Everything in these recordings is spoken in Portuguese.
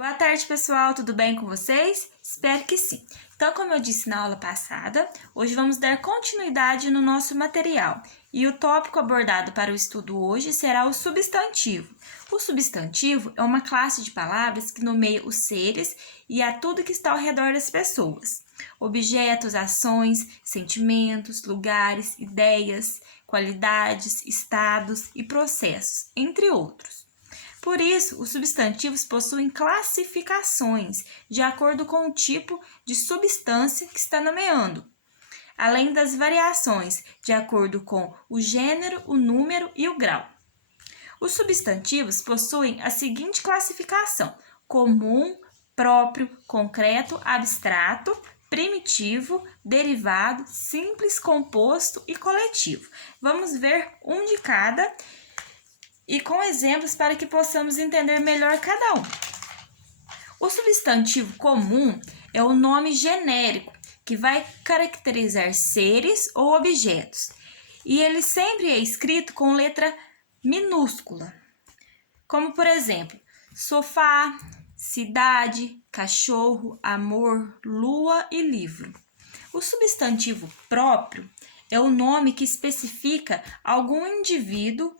Boa tarde, pessoal, tudo bem com vocês? Espero que sim. Então, como eu disse na aula passada, hoje vamos dar continuidade no nosso material. E o tópico abordado para o estudo hoje será o substantivo. O substantivo é uma classe de palavras que nomeia os seres e a tudo que está ao redor das pessoas. Objetos, ações, sentimentos, lugares, ideias, qualidades, estados e processos, entre outros. Por isso, os substantivos possuem classificações de acordo com o tipo de substância que está nomeando, além das variações de acordo com o gênero, o número e o grau. Os substantivos possuem a seguinte classificação: comum, próprio, concreto, abstrato, primitivo, derivado, simples, composto e coletivo. Vamos ver um de cada e com exemplos para que possamos entender melhor cada um. O substantivo comum é o nome genérico que vai caracterizar seres ou objetos, e ele sempre é escrito com letra minúscula, como por exemplo, sofá, cidade, cachorro, amor, lua e livro. O substantivo próprio é o nome que especifica algum indivíduo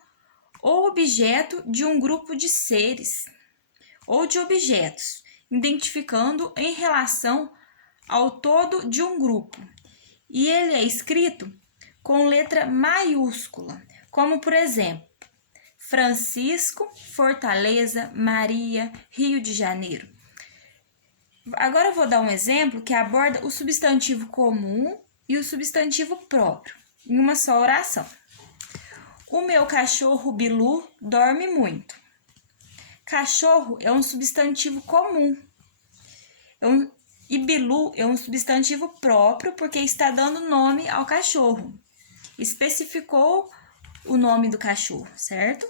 ou objeto de um grupo de seres ou de objetos, identificando em relação ao todo de um grupo. E ele é escrito com letra maiúscula, como por exemplo, Francisco, Fortaleza, Maria, Rio de Janeiro. Agora eu vou dar um exemplo que aborda o substantivo comum e o substantivo próprio em uma só oração. O meu cachorro Bilu dorme muito. Cachorro é um substantivo comum. E Bilu é um substantivo próprio porque está dando nome ao cachorro. Especificou o nome do cachorro, certo?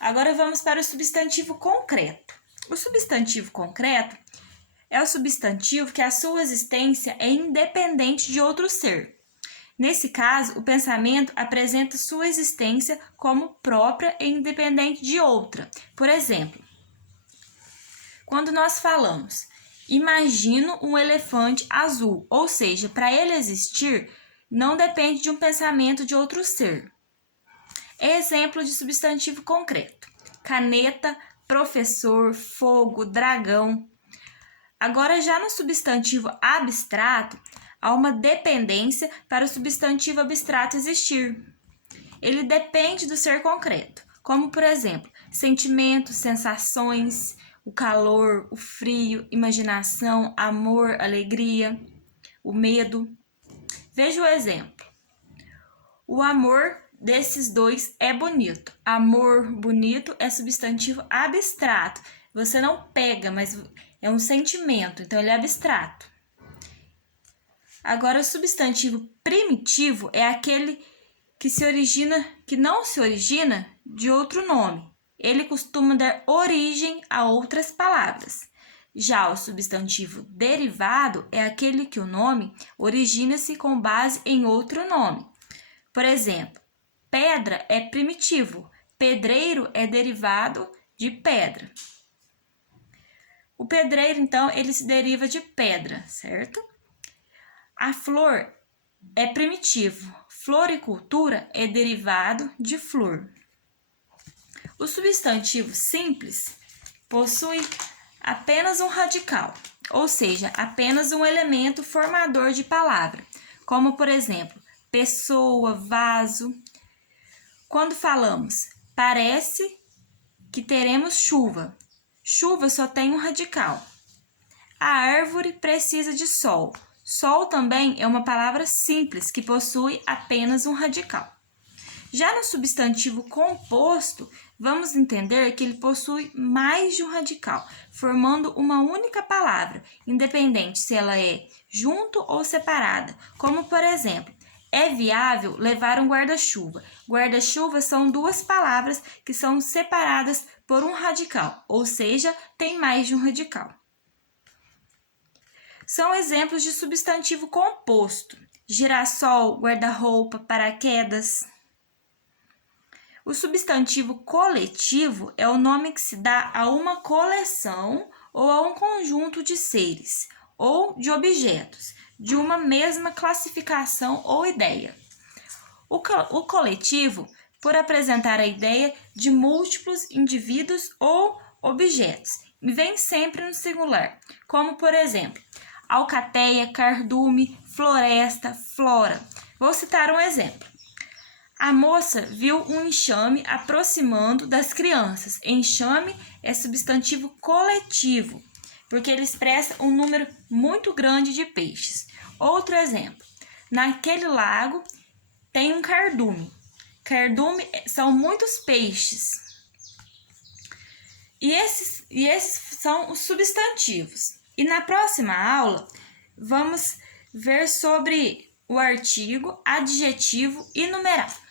Agora vamos para o substantivo concreto. O substantivo concreto é o substantivo que a sua existência é independente de outro ser. Nesse caso, o pensamento apresenta sua existência como própria e independente de outra. Por exemplo, quando nós falamos, imagino um elefante azul, ou seja, para ele existir, não depende de um pensamento de outro ser. É exemplo de substantivo concreto: caneta, professor, fogo, dragão. Agora, já no substantivo abstrato, há uma dependência para o substantivo abstrato existir. Ele depende do ser concreto, como, por exemplo, sentimentos, sensações, o calor, o frio, imaginação, amor, alegria, o medo. Veja o exemplo. O amor desses dois é bonito. Amor bonito é substantivo abstrato. Você não pega, mas é um sentimento, então ele é abstrato. Agora, o substantivo primitivo é aquele que não se origina de outro nome. Ele costuma dar origem a outras palavras. Já o substantivo derivado é aquele que o nome origina-se com base em outro nome. Por exemplo, pedra é primitivo, pedreiro é derivado de pedra. O pedreiro, então, ele se deriva de pedra, certo? A flor é primitivo, floricultura é derivado de flor. O substantivo simples possui apenas um radical, ou seja, apenas um elemento formador de palavra, como por exemplo, pessoa, vaso. Quando falamos, parece que teremos chuva. Chuva só tem um radical. A árvore precisa de sol. Sol também é uma palavra simples que possui apenas um radical. Já no substantivo composto, vamos entender que ele possui mais de um radical, formando uma única palavra, independente se ela é junto ou separada, como por exemplo, é viável levar um guarda-chuva. Guarda-chuva são duas palavras que são separadas por um radical, ou seja, tem mais de um radical. São exemplos de substantivo composto: girassol, guarda-roupa, paraquedas. O substantivo coletivo é o nome que se dá a uma coleção ou a um conjunto de seres ou de objetos de uma mesma classificação ou ideia. O coletivo, por apresentar a ideia de múltiplos indivíduos ou objetos, vem sempre no singular, como por exemplo, alcateia, cardume, floresta, flora. Vou citar um exemplo. A moça viu um enxame aproximando das crianças. Enxame é substantivo coletivo, porque ele expressa um número muito grande de peixes. Outro exemplo. Naquele lago tem um cardume. Cardume são muitos peixes. E esses são os substantivos. E na próxima aula, vamos ver sobre o artigo, adjetivo e numeral.